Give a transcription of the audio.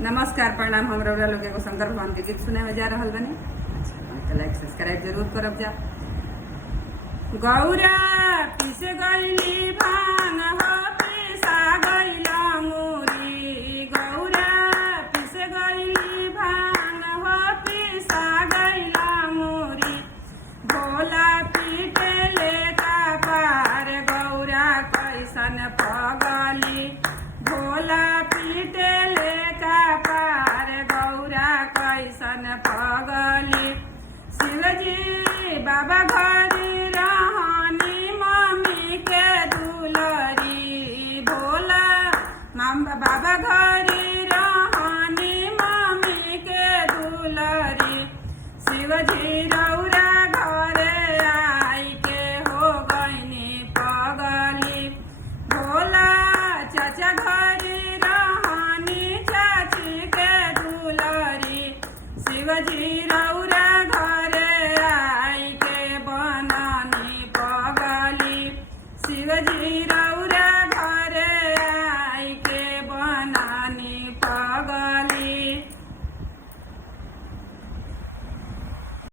नमस्कार प्रणाम। हम रउरा लोग एगो शंकर भगवान के गीत सुने में जा रहल बनी। तो लाइक सब्सक्राइब जरूर करब जा। गौरा पिसे गईली भांग हो पिसा गईला मुरी। गौरा पिसे गईली भांग हो पिसा गईला मुरी। भोला पीटे ले का पार गौरा कैसन पगली। भोला पीटे ले का पार गौरा कैसन पगली। शिवजी बाबा घरी रहनी मम्मी के दुलरी। भोला बाबा घरी रहनी मम्मी के दुलरी। शिवजी रौरा घरे आई के हो गईनी पगली। भोला चाचा घरी रहनी चाची के दुलरी। शिवजी रौरा घरे आई के बननी पगली। शिवजी रौरा